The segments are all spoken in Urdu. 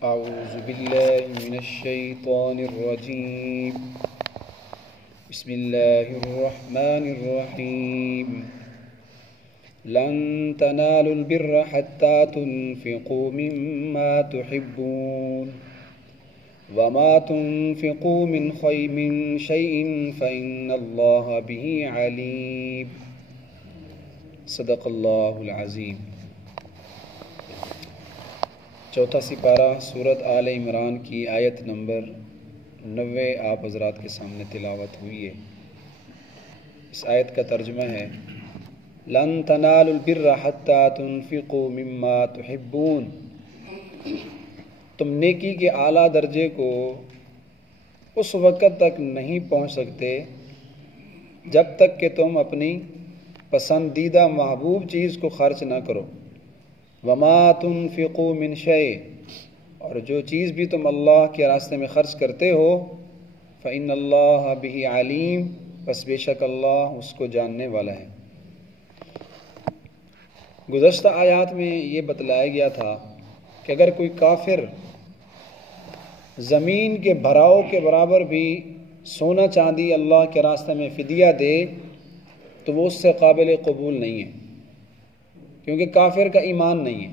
أعوذ بالله من الشيطان الرجيم. بسم الله الرحمن الرحيم. لن تنالوا البر حتى تنفقوا مما تحبون وما تنفقوا من شيء فإن الله به عليم. صدق اللہ العظیم. چوتھا سپارہ سورت آل عمران کی آیت نمبر 90 آپ حضرات کے سامنے تلاوت ہوئی ہے. اس آیت کا ترجمہ ہے لن تنالوا البر حتى تنفقوا مما تحبون. تم نیکی کے اعلیٰ درجے کو اس وقت تک نہیں پہنچ سکتے جب تک کہ تم اپنی پسندیدہ محبوب چیز کو خرچ نہ کرو. وما تنفقوا من شيء، اور جو چیز بھی تم اللہ کے راستے میں خرچ کرتے ہو فإن اللہ به علیم، پس بے شک اللہ اس کو جاننے والا ہے. گزشتہ آیات میں یہ بتلایا گیا تھا کہ اگر کوئی کافر زمین کے بھراؤ کے برابر بھی سونا چاندی اللہ کے راستے میں فدیہ دے تو وہ اس سے قابل قبول نہیں ہے، کیونکہ کافر کا ایمان نہیں ہے،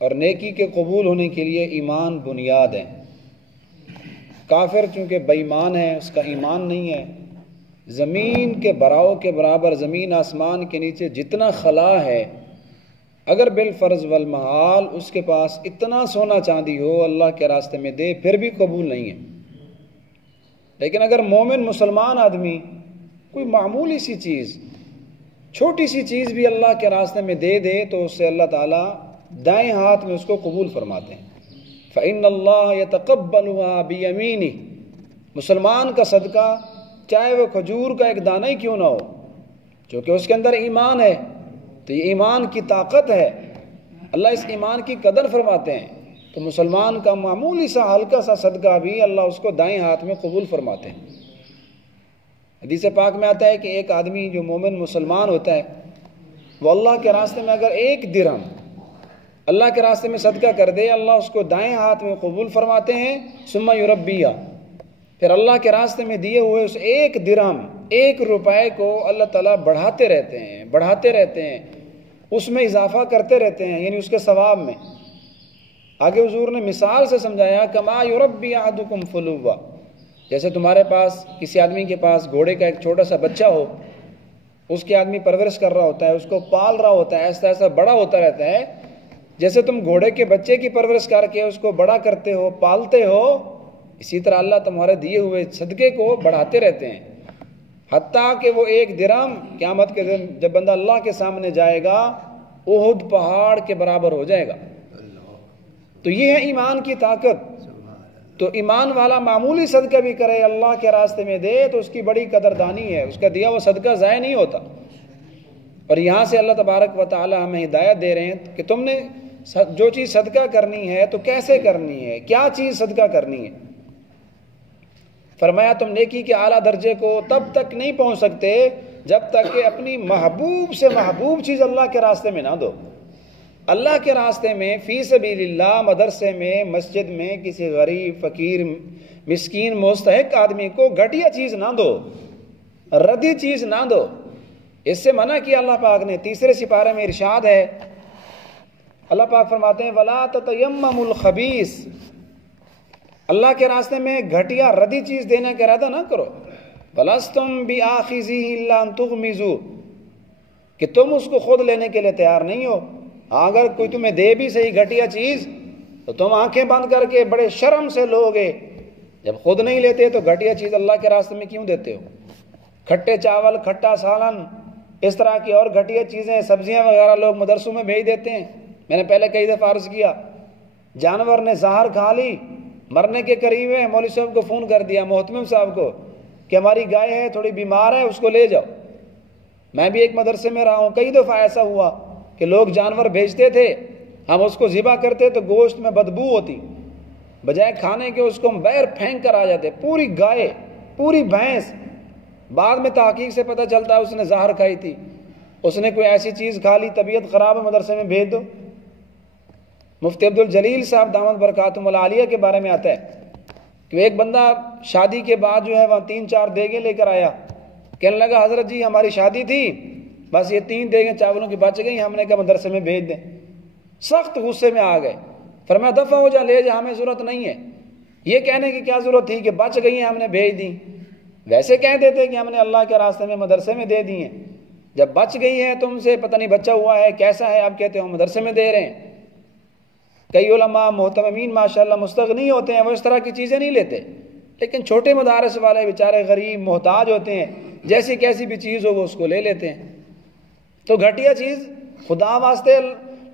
اور نیکی کے قبول ہونے کے لیے ایمان بنیاد ہے. کافر چونکہ بے ایمان ہے، اس کا ایمان نہیں ہے، زمین کے بھراؤ کے برابر زمین آسمان کے نیچے جتنا خلا ہے اگر بالفرض والمحال اس کے پاس اتنا سونا چاندی ہو اللہ کے راستے میں دے پھر بھی قبول نہیں ہے. لیکن اگر مومن مسلمان آدمی کوئی معمولی سی چیز، چھوٹی سی چیز بھی اللہ کے راستے میں دے دے تو اس سے اللہ تعالیٰ دائیں ہاتھ میں اس کو قبول فرماتے ہیں. فإن اللہ یتقبلها بیمینہ. مسلمان کا صدقہ چاہے وہ کھجور کا ایک دانہ ہی کیوں نہ ہو، چونکہ اس کے اندر ایمان ہے، تو یہ ایمان کی طاقت ہے، اللہ اس ایمان کی قدر فرماتے ہیں. تو مسلمان کا معمولی سا ہلکا سا صدقہ بھی اللہ اس کو دائیں ہاتھ میں قبول فرماتے ہیں. حدیث پاک میں آتا ہے کہ ایک آدمی جو مومن مسلمان ہوتا ہے وہ اللہ کے راستے میں اگر 1 درہم اللہ کے راستے میں صدقہ کر دے اللہ اس کو دائیں ہاتھ میں قبول فرماتے ہیں. ثم یربیہ، پھر اللہ کے راستے میں دیے ہوئے اس 1 درہم 1 روپے کو اللہ تعالیٰ بڑھاتے رہتے ہیں، اس میں اضافہ کرتے رہتے ہیں، یعنی اس کے ثواب میں. آگے حضور نے مثال سے سمجھایا کما یربی احدکم فلوا، جیسے تمہارے پاس کسی آدمی کے پاس گھوڑے کا ایک چھوٹا سا بچہ ہو، اس کے آدمی پرورش کر رہا ہوتا ہے، اس کو پال رہا ہوتا ہے، ایسا ایسا بڑا ہوتا رہتا ہے. جیسے تم گھوڑے کے بچے کی پرورش کر کے اس کو بڑا کرتے ہو، پالتے ہو، اسی طرح اللہ تمہارے دیے ہوئے صدقے کو بڑھاتے رہتے ہیں، حتیٰ کہ وہ 1 درہم قیامت کے دن جب بندہ اللہ کے سامنے جائے گا احد پہاڑ کے برابر ہو جائے گا. تو یہ ہے ایمان کی طاقت. تو ایمان والا معمولی صدقہ بھی کرے اللہ کے راستے میں دے تو اس کی بڑی قدردانی ہے، اس کا دیا وہ صدقہ ضائع نہیں ہوتا. اور یہاں سے اللہ تبارک و تعالی ہمیں ہدایت دے رہے ہیں کہ تم نے جو چیز صدقہ کرنی ہے تو کیسے کرنی ہے، کیا چیز صدقہ کرنی ہے. فرمایا تم نیکی کے اعلیٰ درجے کو تب تک نہیں پہنچ سکتے جب تک کہ اپنی محبوب سے محبوب چیز اللہ کے راستے میں نہ دو. اللہ کے راستے میں فی سبیل اللہ، مدرسے میں، مسجد میں کسی غریب، فقیر، مسکین، مستحق آدمی کو گھٹیا چیز نہ دو، ردی چیز نہ دو. اس سے منع کیا اللہ پاک نے. 3 سپارے میں ارشاد ہے، اللہ پاک فرماتے ہیں وَلَا تَتَيَمَّمُوا الْخَبِيثَ، اللہ کے راستے میں گھٹیا ردی چیز دینے کا ارادہ نہ کرو. وَلَسْتُمْ بِآخِذِهِ إِلَّا أَن تُغْمِضُوا، کہ تم اس کو خود لینے کے لیے تیار نہیں ہو. اگر کوئی تمہیں دے بھی صحیح گھٹیا چیز تو تم آنکھیں بند کر کے بڑے شرم سے لوگے، جب خود نہیں لیتے تو گھٹیا چیز اللہ کے راستے میں کیوں دیتے ہو. کھٹے چاول، کھٹا سالن، اس طرح کی اور گھٹیا چیزیں، سبزیاں وغیرہ لوگ مدرسوں میں بھیج دیتے ہیں. میں نے پہلے کئی دفعہ عرض کیا، جانور نے زہر کھا لی، مرنے کے قریب ہے، مولوی صاحب کو فون کر دیا، محتمم صاحب کو، کہ ہماری گائے ہے تھوڑی بیمار ہے اس کو لے جاؤ. میں بھی ایک مدرسے میں رہا ہوں، کئی دفعہ ایسا ہوا کہ لوگ جانور بھیجتے تھے، ہم اس کو ذبح کرتے تو گوشت میں بدبو ہوتی، بجائے کھانے کے اس کو ہم بیر پھینک کر آ جاتے. پوری گائے، پوری بھینس، بعد میں تحقیق سے پتہ چلتا ہے اس نے زہر کھائی تھی، اس نے کوئی ایسی چیز کھا لی، طبیعت خراب ہے، مدرسے میں بھیج دو. مفتی عبدالجلیل صاحب دامت برکاتہم العالیہ کے بارے میں آتا ہے کہ ایک بندہ شادی کے بعد جو ہے وہاں 3-4 دیگیں لے کر آیا، کہنے لگا حضرت جی ہماری شادی تھی، بس یہ 3 دیگیں چاولوں کی بچ گئی، ہم نے کہا مدرسے میں بھیج دیں۔ سخت غصے میں آ گئے، فرمایا دفع ہو جا، لے جا، ہمیں ضرورت نہیں ہے، یہ کہنے کی کیا ضرورت تھی کہ بچ گئی ہیں ہم نے بھیج دی، ویسے کہہ دیتے کہ ہم نے اللہ کے راستے میں مدرسے میں دے دی ہیں، جب بچ گئی ہے تم سے پتہ نہیں بچہ ہوا ہے کیسا ہے، اب کہتے ہو مدرسے میں دے رہے ہیں۔ کئی علماء محتممین ماشاءاللہ مستغنی ہوتے ہیں، وہ اس طرح کی چیزیں نہیں لیتے، لیکن چھوٹے مدارس والے بیچارے غریب محتاج ہوتے ہیں، جیسی کیسی بھی چیز ہو وہ اس کو لے لیتے ہیں۔ تو گھٹیا چیز خدا واسطے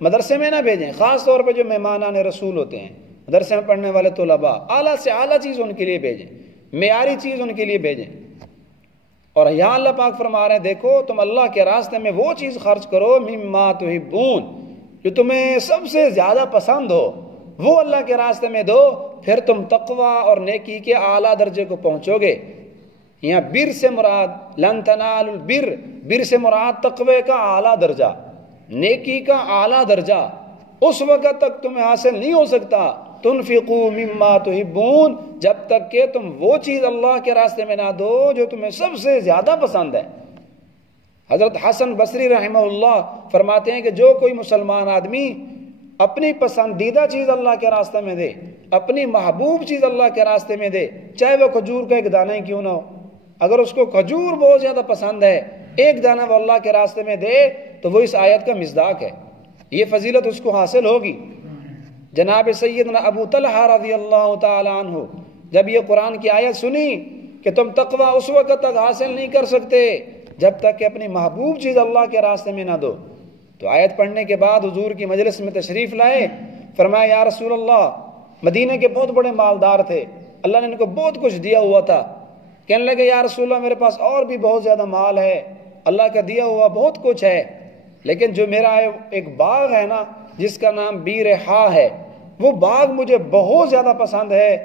مدرسے میں نہ بھیجیں، خاص طور پہ جو مہمانان رسول ہوتے ہیں، مدرسے میں پڑھنے والے طلباء، اعلیٰ سے اعلیٰ چیز ان کے لیے بھیجیں، معیاری چیز ان کے لیے بھیجیں۔ اور یہاں اللہ پاک فرما رہے ہیں دیکھو تم اللہ کے راستے میں وہ چیز خرچ کرو مما تحبون، جو تمہیں سب سے زیادہ پسند ہو، وہ اللہ کے راستے میں دو، پھر تم تقوی اور نیکی کے اعلیٰ درجے کو پہنچو گے۔ یہاں بر سے مراد لن تنالوا البر، بر سے مراد تقوی کا اعلیٰ درجہ، نیکی کا اعلیٰ درجہ اس وقت تک تمہیں حاصل نہیں ہو سکتا تنفقوا مما تحبون، جب تک کہ تم وہ چیز اللہ کے راستے میں نہ دو جو تمہیں سب سے زیادہ پسند ہے۔ حضرت حسن بصری رحمہ اللہ فرماتے ہیں کہ جو کوئی مسلمان آدمی اپنی پسندیدہ چیز اللہ کے راستے میں دے، اپنی محبوب چیز اللہ کے راستے میں دے، چاہے وہ کھجور کا ایک دانہ ہی کیوں نہ ہو، اگر اس کو کھجور بہت زیادہ پسند ہے، ایک دانہ وہ اللہ کے راستے میں دے تو وہ اس آیت کا مصداق ہے، یہ فضیلت اس کو حاصل ہوگی۔ جناب سیدنا ابو طلحہ رضی اللہ تعالی عنہ جب یہ قرآن کی آیت سنی کہ تم تقوی اس وقت تک حاصل نہیں کر سکتے جب تک کہ اپنی محبوب چیز اللہ کے راستے میں نہ دو، تو آیت پڑھنے کے بعد حضور کی مجلس میں تشریف لائے، فرمایا یا رسول اللہ، مدینہ کے بہت بڑے مالدار تھے، اللہ نے ان کو بہت کچھ دیا ہوا تھا، کہنے لگے یا رسول اللہ میرے پاس اور بھی بہت زیادہ مال ہے، اللہ کا دیا ہوا بہت کچھ ہے، لیکن جو میرا ایک باغ ہے نا جس کا نام بیر ہا ہے، وہ باغ مجھے بہت زیادہ پسند ہے،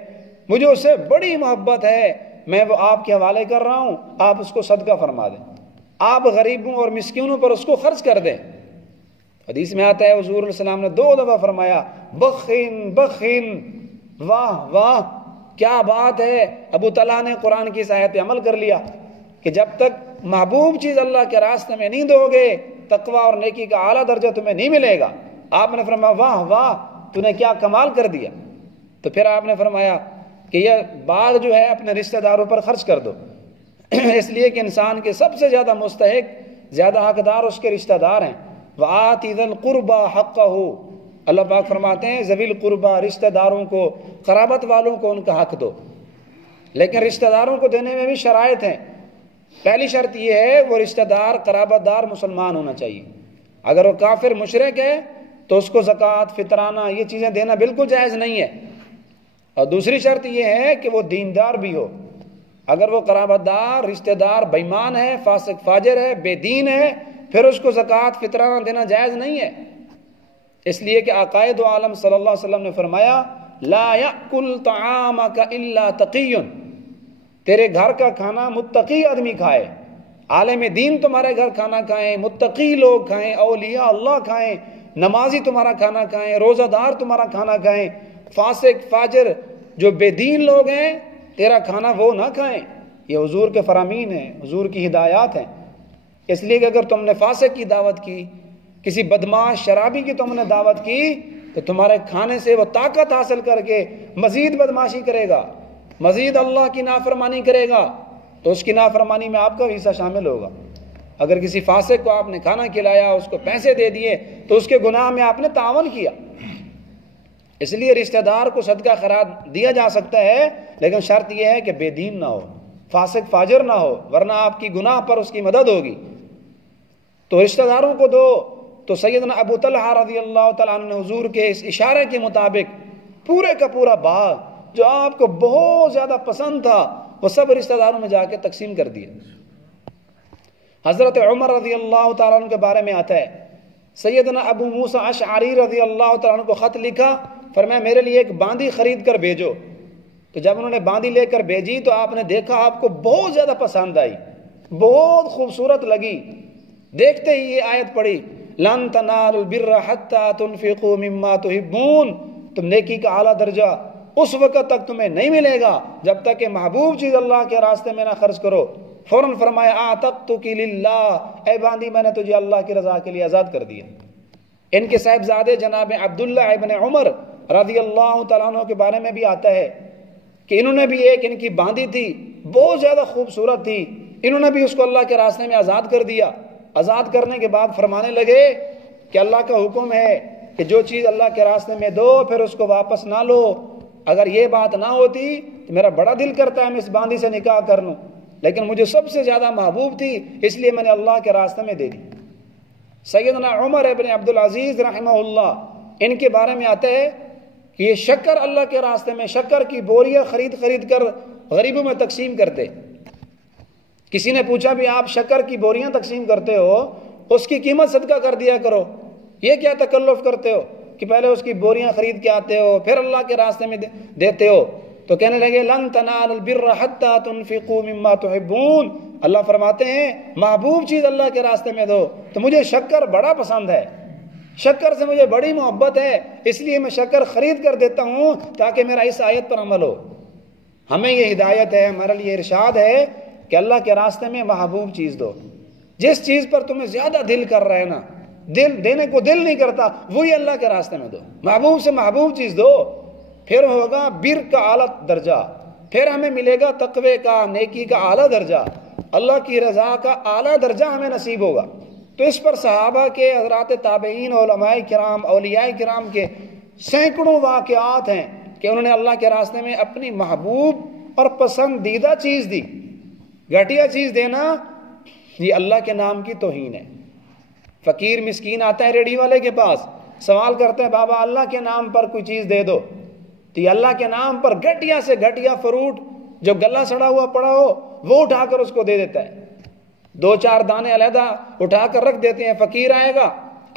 مجھے اس سے بڑی محبت ہے، میں وہ آپ کے حوالے کر رہا ہوں، آپ اس کو صدقہ فرما دیں، آپ غریبوں اور مسکینوں پر اس کو خرچ کر دیں۔ حدیث میں آتا ہے حضور علیہ السلام نے 2 دفعہ فرمایا بخن بخن، واہ واہ کیا بات ہے۔ ابو طلحہ نے قرآن کی اس آیت پہ عمل کر لیا کہ جب تک محبوب چیز اللہ کے راستے میں نہیں دو گے تقوی اور نیکی کا اعلیٰ درجہ تمہیں نہیں ملے گا۔ آپ نے فرمایا واہ واہ تو نے کیا کمال کر دیا۔ تو پھر آپ نے فرمایا کہ یہ باغ جو ہے اپنے رشتہ داروں پر خرچ کر دو، اس لیے کہ انسان کے سب سے زیادہ مستحق، زیادہ حقدار اس کے رشتہ دار ہیں۔ وَآتِ ذَا الْقُرْبَى حَقَّهُ، اللہ پاک فرماتے ہیں ذوی القربہ، رشتہ داروں کو، قرابت والوں کو ان کا حق دو، لیکن رشتہ داروں کو دینے میں بھی شرائط ہیں۔ پہلی شرط یہ ہے وہ رشتہ دار قرابت دار مسلمان ہونا چاہیے، اگر وہ کافر مشرک ہے تو اس کو زکوٰۃ فطرانہ یہ چیزیں دینا بالکل جائز نہیں ہے، اور دوسری شرط یہ ہے کہ وہ دیندار بھی ہو، اگر وہ قرابت دار رشتہ دار بے ایمان ہے، فاسق فاجر ہے، بے دین ہے، پھر اس کو زکوٰۃ فطرانہ دینا جائز نہیں ہے، اس لیے کہ عقائد عالم صلی اللہ علیہ وسلم نے فرمایا لا یأکل طعامک الا تقی، تیرے گھر کا کھانا متقی آدمی کھائے، عالم دین تمہارے گھر کھانا کھائیں، متقی لوگ کھائیں، اولیاء اللہ کھائیں، نمازی تمہارا کھانا کھائیں، روزہ دار تمہارا کھانا کھائیں، فاسق فاجر جو بے دین لوگ ہیں تیرا کھانا وہ نہ کھائیں۔ یہ حضور کے فرامین ہیں، حضور کی ہدایات ہیں۔ اس لیے کہ اگر تم نے فاسق کی دعوت کی، کسی بدماش شرابی کی تم نے دعوت کی، تو تمہارے کھانے سے وہ طاقت حاصل کر کے مزید بدماشی کرے گا، مزید اللہ کی نافرمانی کرے گا، تو اس کی نافرمانی میں آپ کا بھی حصہ شامل ہوگا۔ اگر کسی فاسق کو آپ نے کھانا کھلایا، اس کو پیسے دے دیے، تو اس کے گناہ میں آپ نے تعاون کیا۔ اس لیے رشتہ دار کو صدقہ خیرات دیا جا سکتا ہے، لیکن شرط یہ ہے کہ بے دین نہ ہو، فاسق فاجر نہ ہو، ورنہ آپ کی گناہ پر اس کی مدد ہوگی۔ تو رشتہ داروں کو دو۔ تو سیدنا ابو طلحہ رضی اللہ تعالیٰ عنہ نے حضور کے اس اشارے کے مطابق پورے کا پورا باغ جو آپ کو بہت زیادہ پسند تھا وہ سب رشتہ داروں میں جا کے تقسیم کر دیا۔ حضرت عمر رضی اللہ تعالیٰ عنہ کے بارے میں آتا ہے سیدنا ابو موسیٰ اشعری رضی اللہ تعالیٰ عنہ کو خط لکھا، فرمایا میرے لیے ایک باندی خرید کر بھیجو۔ تو جب انہوں نے باندی لے کر بھیجی تو آپ نے دیکھا آپ کو بہت زیادہ پسند آئی، بہت خوبصورت لگی، دیکھتے ہی یہ آیت پڑھی لن تنالوا البر حتى تنفقوا مما تحبون، تم نیکی کا اعلیٰ درجہ اس وقت تک تمہیں نہیں ملے گا جب تک کہ محبوب چیز اللہ کے راستے میں نہ خرچ کرو۔ فوراً فرمایا اعتقتک للہ، اے باندی میں نے تجھے اللہ کی رضا کے لیے آزاد کر دیا۔ ان کے صاحبزادے جناب عبداللہ ابن عمر رضی اللہ تعالیٰ عنہ کے بارے میں بھی آتا ہے کہ انہوں نے بھی ایک ان کی باندی تھی، بہت زیادہ خوبصورت تھی، انہوں نے بھی اس کو اللہ کے راستے میں آزاد کر دیا۔ آزاد کرنے کے بعد فرمانے لگے کہ اللہ کا حکم ہے کہ جو چیز اللہ کے راستے میں دو پھر اس کو واپس نہ لو۔ اگر یہ بات نہ ہوتی تو میرا بڑا دل کرتا ہے میں اس باندی سے نکاح کر لوں، لیکن مجھے سب سے زیادہ محبوب تھی اس لیے میں نے اللہ کے راستے میں دے دی۔ سیدنا عمر ابن عبدالعزیز رحمہ اللہ، ان کے بارے میں آتا ہے کہ یہ شکر اللہ کے راستے میں شکر کی بوریاں خرید کر غریبوں میں تقسیم کرتے۔ کسی نے پوچھا بھی آپ شکر کی بوریاں تقسیم کرتے ہو، اس کی قیمت صدقہ کر دیا کرو، یہ کیا تکلف کرتے ہو کہ پہلے اس کی بوریاں خرید کے آتے ہو پھر اللہ کے راستے میں دیتے ہو؟ تو کہنے لگے لن تنالوا البر حتى تنفقوا مما تحبون، اللہ فرماتے ہیں محبوب چیز اللہ کے راستے میں دو۔ تو مجھے شکر بڑا پسند ہے، شکر سے مجھے بڑی محبت ہے، اس لیے میں شکر خرید کر دیتا ہوں تاکہ میرا اس آیت پر عمل ہو۔ ہمیں یہ ہدایت ہے، ہمارے لیے ارشاد ہے کہ اللہ کے راستے میں محبوب چیز دو۔ جس چیز پر تمہیں زیادہ دل کر رہا ہے نا، دل دینے کو دل نہیں کرتا، وہی اللہ کے راستے میں دو۔ محبوب سے محبوب چیز دو، پھر ہوگا بر کا اعلیٰ درجہ، پھر ہمیں ملے گا تقوی کا، نیکی کا اعلیٰ درجہ، اللہ کی رضا کا اعلیٰ درجہ ہمیں نصیب ہوگا۔ تو اس پر صحابہ کے، حضرات تابعین، علماء کرام، اولیاء کرام کے سینکڑوں واقعات ہیں کہ انہوں نے اللہ کے راستے میں اپنی محبوب اور پسندیدہ چیز دی۔ گھٹیا چیز دینا یہ اللہ کے نام کی توہین ہے۔ فقیر مسکین آتا ہے ریڈی والے کے پاس، سوال کرتا ہے بابا اللہ کے نام پر کوئی چیز دے دو، تو یہ اللہ کے نام پر گھٹیا سے گھٹیا فروٹ جو گلا سڑا ہوا پڑا ہو وہ اٹھا کر اس کو دے دیتا ہے، 2-4 دانے علیحدہ اٹھا کر رکھ دیتے ہیں۔ فقیر آئے گا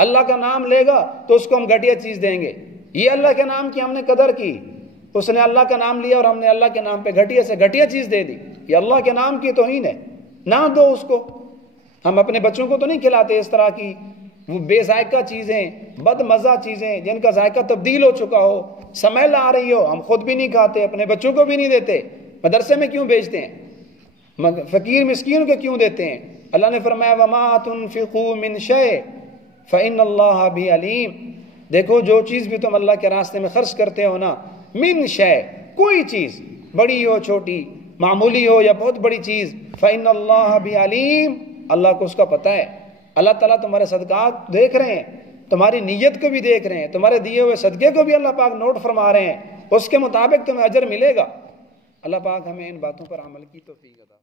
اللہ کا نام لے گا تو اس کو ہم گھٹیا چیز دیں گے۔ یہ اللہ کے نام کی ہم نے قدر کی، اس نے اللہ کا نام لیا اور ہم نے اللہ کے نام پہ گھٹیا سے گھٹیا چیز دے دی، یہ اللہ کے نام کی توہین ہے، نہ دو اس کو۔ ہم اپنے بچوں کو تو نہیں کھلاتے اس طرح کی وہ بے ذائقہ چیزیں، بد مزہ چیزیں جن کا ذائقہ تبدیل ہو چکا ہو، سمیل آ رہی ہو، ہم خود بھی نہیں کھاتے، اپنے بچوں کو بھی نہیں دیتے۔ مدرسے میں کیوں بھیجتے ہیں؟ فقیر مسکین کے کیوں دیتے ہیں؟ اللہ نے فرمایا وَمَا تُنْفِقُوا مِنْ شَيْءٍ فَإِنَّ اللَّهَ بِهِ عَلِيمٌ، دیکھو جو چیز بھی تم اللہ کے راستے میں خرچ کرتے ہو نا، من شے، کوئی چیز بڑی ہو چھوٹی، معمولی ہو یا بہت بڑی چیز، فَإِنَّ اللَّهَ بِهِ عَلِيمٌ، اللہ کو اس کا پتہ ہے۔ اللہ تعالیٰ تمہارے صدقات دیکھ رہے ہیں، تمہاری نیت کو بھی دیکھ رہے ہیں، تمہارے دیے ہوئے صدقے کو بھی اللہ پاک نوٹ فرما رہے ہیں، اس کے مطابق تمہیں اجر ملے گا۔ اللہ پاک ہمیں ان باتوں پر عمل کی توفیق عطا